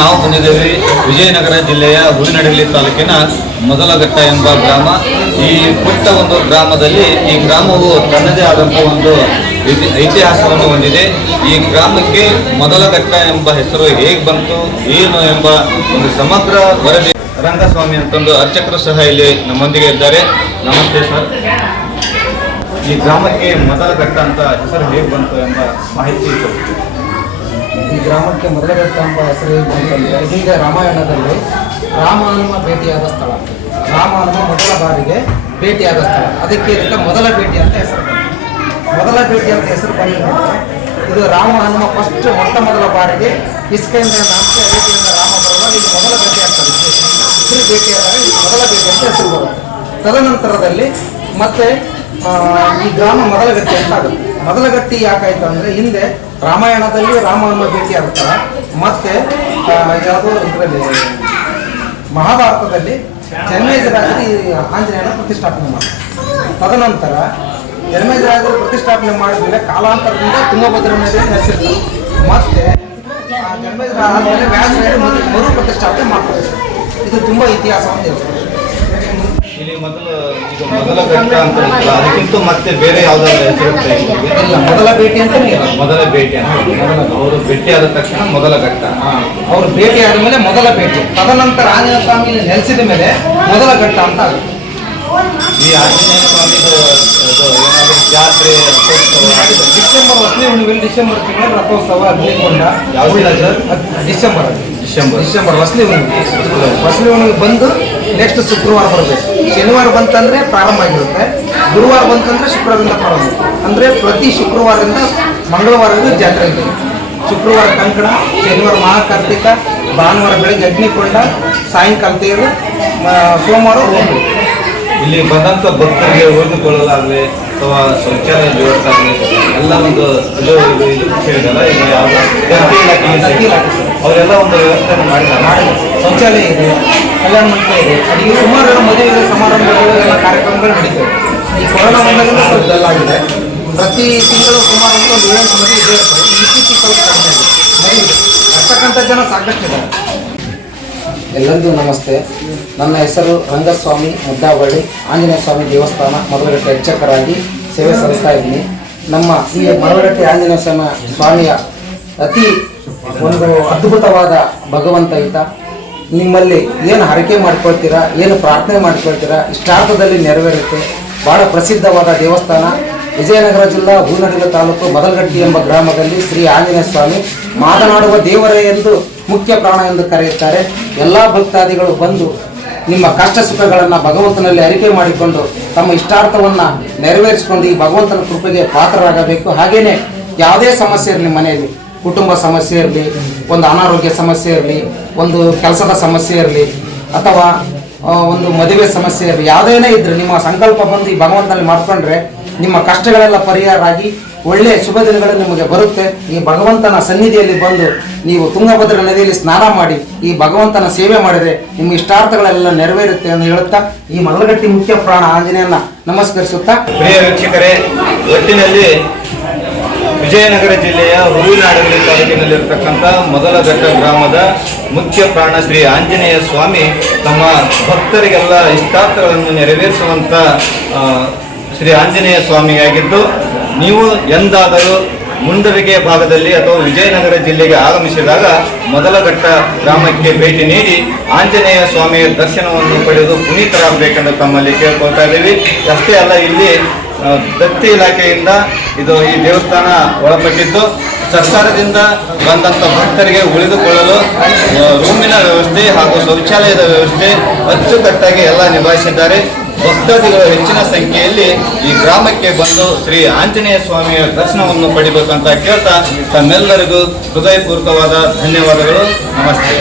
ನಾವು ಬಂದಿದ್ದೇವೆ ವಿಜಯನಗರ ಜಿಲ್ಲೆಯ ಹೂವಿನಡಗಲಿ ತಾಲೂಕಿನ ಮೊದಲಘಟ್ಟ ಎಂಬ ಗ್ರಾಮ. ಈ ಪುಟ್ಟ ಒಂದು ಗ್ರಾಮದಲ್ಲಿ ಈ ಗ್ರಾಮವು ತನ್ನದೇ ಆದಂಥ ಒಂದು ಇತಿಹಾಸವನ್ನು ಹೊಂದಿದೆ. ಈ ಗ್ರಾಮಕ್ಕೆ ಮೊದಲಘಟ್ಟ ಎಂಬ ಹೆಸರು ಹೇಗೆ ಬಂತು ಏನು ಎಂಬ ಒಂದು ಸಮಗ್ರ ವರದಿ ರಂಗಸ್ವಾಮಿ ಅಂತಂದು ಅರ್ಚಕರು ಸಹ ಇಲ್ಲಿ ನಮ್ಮೊಂದಿಗೆ ಇದ್ದಾರೆ. ನಮಸ್ತೆ ಸರ್. ಈ ಗ್ರಾಮಕ್ಕೆ ಮೊದಲಘಟ್ಟ ಅಂತ ಹೆಸರು ಹೇಗೆ ಬಂತು ಎಂಬ ಮಾಹಿತಿ ಕೊಡ್ತೀವಿ. ಈ ಗ್ರಾಮಕ್ಕೆ ಮೊದಲಘಟ್ಟ ಎಂಬ ಹೆಸರು ಬಂತಂದರೆ ಹಿಂದೆ ರಾಮಾಯಣದಲ್ಲಿ ರಾಮ ಹನುಮ ಭೇಟಿಯಾದ ಸ್ಥಳ, ರಾಮ ಹನುಮ ಮೊದಲ ಬಾರಿಗೆ ಭೇಟಿಯಾದ ಸ್ಥಳ, ಅದಕ್ಕೆ ಇದಕ್ಕೆ ಮೊದಲ ಭೇಟಿ ಅಂತ ಹೆಸರು ಬಂತು. ಮೊದಲ ಭೇಟಿ ಅಂತ ಹೆಸರು ಬಂದಿದ್ದರೆ ಇದು ರಾಮ ಹನುಮ ಮೊಟ್ಟ ಮೊದಲ ಬಾರಿಗೆ ಇಸ್ಕೆಯಿಂದ ನಾಲ್ಕು ಭೇಟಿಯಿಂದ ರಾಮ ಬರುವಾಗ ಇದು ಮೊದಲ ಭೇಟಿ ಆಗ್ತದೆ. ಇಬ್ಬರು ಭೇಟಿಯಾದಾಗ ಇದು ಮೊದಲ ಭೇಟಿ ಅಂತ ಹೆಸರು ಬರುತ್ತೆ. ತದನಂತರದಲ್ಲಿ ಮತ್ತೆ ಈ ಗ್ರಾಮ ಮೊದಲಗಟ್ಟಿ ಅಂತ ಆಗುತ್ತೆ. ಮೊದಲಗಟ್ಟಿ ಯಾಕಾಯ್ತು ಅಂದರೆ ಹಿಂದೆ ರಾಮಾಯಣದಲ್ಲಿ ರಾಮ ಹನುಮ ಭೇಟಿ ಆಗ್ತಾರೆ, ಮತ್ತೆ ಯಾವುದೋ ಇದರಲ್ಲಿ ಮಹಾಭಾರತದಲ್ಲಿ ಜನ್ಮೇಜರಾಜರು ಈ ಆಂಜನೇಯನ ಪ್ರತಿಷ್ಠಾಪನೆ ಮಾಡ್ತಾರೆ. ತದನಂತರ ಜನ್ಮೇಜರಾಜರು ಪ್ರತಿಷ್ಠಾಪನೆ ಮಾಡಿದ್ಮೇಲೆ ಕಾಲಾಂತರದಿಂದ ತುಂಗಭದ್ರಾ ನದಿಯನ್ನು ನೆಲೆಸಿರ್ತಾರೆ. ಮತ್ತೆ ಜನ್ಮೇಜರ ಆದಮೇಲೆ ವ್ಯಾಸರಾಯರು ಮರು ಪ್ರತಿಷ್ಠಾಪನೆ ಮಾಡ್ತಾರೆ. ಇದು ತುಂಬ ಇತಿಹಾಸವನ್ನು ಹೇಳ್ತಾರೆ. ಇಲ್ಲಿ ಮೊದಲಘಟ್ಟ ಅಂತ ಅದಕ್ಕಿಂತ ಮತ್ತೆ ಬೇರೆ ಯಾವುದಾದ್ರು ಹೆಸರು ಇಲ್ಲ, ಮೊದಲ ಭೇಟಿ ಅಂತ ಮೊದಲ ಭೇಟಿ ಅಂತ ಅವರು ಭೇಟಿ ಆದ ತಕ್ಷಣ ಮೊದಲಘಟ್ಟ. ಅವರು ಭೇಟಿ ಆದ ಮೇಲೆ ಮೊದಲ ಭೇಟಿ, ತದನಂತರ ಆಂಜನೇಯ ಸ್ವಾಮಿ ನೆಲೆಸಿದ ಮೇಲೆ ಮೊದಲಘಟ್ಟ ಅಂತ ಆಗುತ್ತೆ. ಈ ಆಂಜನೇಯ ಸ್ವಾಮಿ ಜಾತ್ರೆ ಡಿಸೆಂಬರ್ ವಸಲಿ ಹುಣ್ಣಿಮೆಯಲ್ಲಿ ಡಿಸೆಂಬರ್ ತಿಂಗಳು ರಥೋತ್ಸವ ಹದಿನೈದುಕೊಂಡ ಡಿಸೆಂಬರ್ ವಸಲಿ ಹುಣ್ಣಿಮೆ ಬಂದು ನೆಕ್ಸ್ಟ್ ಶುಕ್ರವಾರ ಬರಬೇಕು. ಶನಿವಾರ ಬಂತಂದ್ರೆ ಪ್ರಾರಂಭ ಆಗಿರುತ್ತೆ, ಗುರುವಾರ ಬಂತಂದ್ರೆ ಶುಕ್ರವಾರದಿಂದ ಪ್ರಾರಂಭ. ಅಂದರೆ ಪ್ರತಿ ಶುಕ್ರವಾರದಿಂದ ಮಂಗಳವಾರದಿಂದ ಜಾತ್ರೆ ಇದೆ. ಶುಕ್ರವಾರ ಕಂಕಣ, ಶನಿವಾರ ಮಹಾಕಾರ್ತಿಕ, ಭಾನುವಾರ ಬೆಳಗ್ಗೆ ಅಗ್ನಿಕೊಂಡ, ಸಾಯಂಕಾಲ ತೇರು, ಸೋಮವಾರ ಹೋಗಿ ಇಲ್ಲಿ ಬಂದಂಥ ಭಕ್ತರಿಗೆ ಉಳಿದುಕೊಳ್ಳಲಾಗಲಿ ಅಥವಾ ಶೌಚಾಲಯ ವ್ಯವಸ್ಥೆ ಆಗಲಿ ಎಲ್ಲ ಒಂದು ಇದು ಕೇಳಿದಲ್ಲ. ಈಗ ಯಾವ ಅವರೆಲ್ಲ ಒಂದು ವ್ಯವಸ್ಥೆಯನ್ನು ಮಾಡಿದ್ದಾರೆ. ಶೌಚಾಲಯ ಇದೆ, ಕಲ್ಯಾಣ ಮಂಟಪ ಇದೆ, ಅಲ್ಲಿಗೆ ಸುಮಾರು ಮದುವೆ ಸಮಾರಂಭಗಳು ಎಲ್ಲ ಕಾರ್ಯಕ್ರಮಗಳು ನಡೀತವೆ. ಈ ಕೊರೋನಾ ಬಂದಾಗಿಂದ ಸ್ವಲ್ಪ ಡಲ್ಲಾಗಿದೆ. ಪ್ರತಿ ತಿಂಗಳು ಸುಮಾರು ಒಂದು 7 ಮದುವೆ ಬರ್ತಕ್ಕಂಥ ಜನ ಸಾಕಷ್ಟಿದ್ದಾರೆ. ಎಲ್ಲರಿಗೂ ನಮಸ್ತೆ. ನನ್ನ ಹೆಸರು ರಂಗಸ್ವಾಮಿ ಮುದ್ದಾವಳ್ಳಿ, ಆಂಜನೇಯ ಸ್ವಾಮಿ ದೇವಸ್ಥಾನ ಮೊದಲಘಟ್ಟ ಅರ್ಚಕರಾಗಿ ಸೇವೆ ಸಲ್ಲಿಸ್ತಾ ಇದ್ದೀನಿ. ನಮ್ಮ ಈ ಮೊದಲಘಟ್ಟ ಆಂಜನೇಯ ಸ್ವಾಮಿಯ ಅತಿ ಒಂದು ಅದ್ಭುತವಾದ ಭಗವಂತ ಈತ. ನಿಮ್ಮಲ್ಲಿ ಏನು ಹರಕೆ ಮಾಡ್ಕೊಳ್ತೀರಾ, ಏನು ಪ್ರಾರ್ಥನೆ ಮಾಡ್ಕೊಳ್ತೀರಾ, ಇಷ್ಟಾರ್ಥದಲ್ಲಿ ನೆರವೇರುತ್ತೆ. ಭಾಳ ಪ್ರಸಿದ್ಧವಾದ ದೇವಸ್ಥಾನ. ವಿಜಯನಗರ ಜಿಲ್ಲಾ ಹೂವಿನಡಗಲಿ ತಾಲೂಕು ಮೊದಲಘಟ್ಟಿ ಎಂಬ ಗ್ರಾಮದಲ್ಲಿ ಶ್ರೀ ಆಂಜನೇಯ ಸ್ವಾಮಿ ಮಾತನಾಡುವ ದೇವರೇ ಎಂದು ಮುಖ್ಯ ಪ್ರಾಣ ಎಂದು ಕರೆಯುತ್ತಾರೆ. ಎಲ್ಲ ಭಕ್ತಾದಿಗಳು ಬಂದು ನಿಮ್ಮ ಕಷ್ಟ ಸುಖಗಳನ್ನು ಭಗವಂತನಲ್ಲಿ ಅರಿಕೆ ಮಾಡಿಕೊಂಡು ತಮ್ಮ ಇಷ್ಟಾರ್ಥವನ್ನು ನೆರವೇರಿಸಿಕೊಂಡು ಈ ಭಗವಂತನ ಕೃಪೆಗೆ ಪಾತ್ರರಾಗಬೇಕು. ಹಾಗೆಯೇ ಯಾವುದೇ ಸಮಸ್ಯೆ ಇರಲಿ, ಮನೆಯಲ್ಲಿ ಕುಟುಂಬ ಸಮಸ್ಯೆ ಇರಲಿ, ಒಂದು ಅನಾರೋಗ್ಯ ಸಮಸ್ಯೆ ಇರಲಿ, ಒಂದು ಕೆಲಸದ ಸಮಸ್ಯೆ ಇರಲಿ, ಅಥವಾ ಒಂದು ಮದುವೆ ಸಮಸ್ಯೆ ಇರಲಿ, ಯಾವುದೇನೇ ಇದ್ದರೆ ನಿಮ್ಮ ಸಂಕಲ್ಪ ಬಂದು ಈ ಭಗವಂತನಲ್ಲಿ ಮಾಡಿಕೊಂಡ್ರೆ ನಿಮ್ಮ ಕಷ್ಟಗಳೆಲ್ಲ ಪರಿಹಾರ ಆಗಿ ಒಳ್ಳೆಯ ಶುಭ ದಿನಗಳು ನಿಮಗೆ ಬರುತ್ತೆ. ಈ ಭಗವಂತನ ಸನ್ನಿಧಿಯಲ್ಲಿ ಬಂದು ನೀವು ತುಂಗಭದ್ರಾ ನದಿಯಲ್ಲಿ ಸ್ನಾನ ಮಾಡಿ ಈ ಭಗವಂತನ ಸೇವೆ ಮಾಡಿದರೆ ನಿಮ್ಮ ಇಷ್ಟಾರ್ಥಗಳೆಲ್ಲ ನೆರವೇರುತ್ತೆ ಎಂದು ಹೇಳುತ್ತಾ ಈ ಮೊದಲಘಟ್ಟಿ ಮುಖ್ಯ ಪ್ರಾಣ ಆಂಜನೇಯನ ನಮಸ್ಕರಿಸುತ್ತಾ, ಪ್ರಿಯ ವೀಕ್ಷಕರೇ, ಒಟ್ಟಿನಲ್ಲಿ ವಿಜಯನಗರ ಜಿಲ್ಲೆಯ ಹೂವಿನಡಗಲಿ ತಾಲೂಕಿನಲ್ಲಿರ್ತಕ್ಕಂಥ ಮೊದಲಘಟ್ಟ ಗ್ರಾಮದ ಮುಖ್ಯ ಪ್ರಾಣ ಶ್ರೀ ಆಂಜನೇಯ ಸ್ವಾಮಿ ತಮ್ಮ ಭಕ್ತರಿಗೆಲ್ಲ ಇಷ್ಟಾರ್ಥಗಳನ್ನು ನೆರವೇರಿಸುವಂಥ ಶ್ರೀ ಆಂಜನೇಯ ಸ್ವಾಮಿಯಾಗಿದ್ದು, ನೀವು ಎಂದಾದರೂ ಮುಂಡರಗಿ ಭಾಗದಲ್ಲಿ ಅಥವಾ ವಿಜಯನಗರ ಜಿಲ್ಲೆಗೆ ಆಗಮಿಸಿದಾಗ ಮೊದಲಘಟ್ಟ ಗ್ರಾಮಕ್ಕೆ ಭೇಟಿ ನೀಡಿ ಆಂಜನೇಯ ಸ್ವಾಮಿಯ ದರ್ಶನವನ್ನು ಪಡೆದು ಪುನೀತರಾಗಬೇಕೆಂದು ತಮ್ಮಲ್ಲಿ ಕೇಳ್ಕೊಳ್ತಾ ಇದ್ದೀವಿ. ಅಷ್ಟೇ ಅಲ್ಲ, ಇಲ್ಲಿ ದತ್ತಿ ಇಲಾಖೆಯಿಂದ ಈ ದೇವಸ್ಥಾನ ಒಳಪಟ್ಟಿದ್ದು ಸರ್ಕಾರದಿಂದ ಬಂದಂಥ ಭಕ್ತರಿಗೆ ಉಳಿದುಕೊಳ್ಳಲು ರೂಮಿನ ವ್ಯವಸ್ಥೆ ಹಾಗೂ ಶೌಚಾಲಯದ ವ್ಯವಸ್ಥೆ ಅಚ್ಚುಕಟ್ಟಾಗಿ ಎಲ್ಲ ನಿಭಾಯಿಸಿದ್ದಾರೆ. ಭಕ್ತಾದಿಗಳು ಹೆಚ್ಚಿನ ಸಂಖ್ಯೆಯಲ್ಲಿ ಈ ಗ್ರಾಮಕ್ಕೆ ಬಂದು ಶ್ರೀ ಆಂಜನೇಯ ಸ್ವಾಮಿಯ ದರ್ಶನವನ್ನು ಪಡಿಬೇಕಂತ ಕೇಳ್ತಾ ತಮ್ಮೆಲ್ಲರಿಗೂ ಹೃದಯಪೂರ್ವಕವಾದ ಧನ್ಯವಾದಗಳು. ನಮಸ್ತೆ.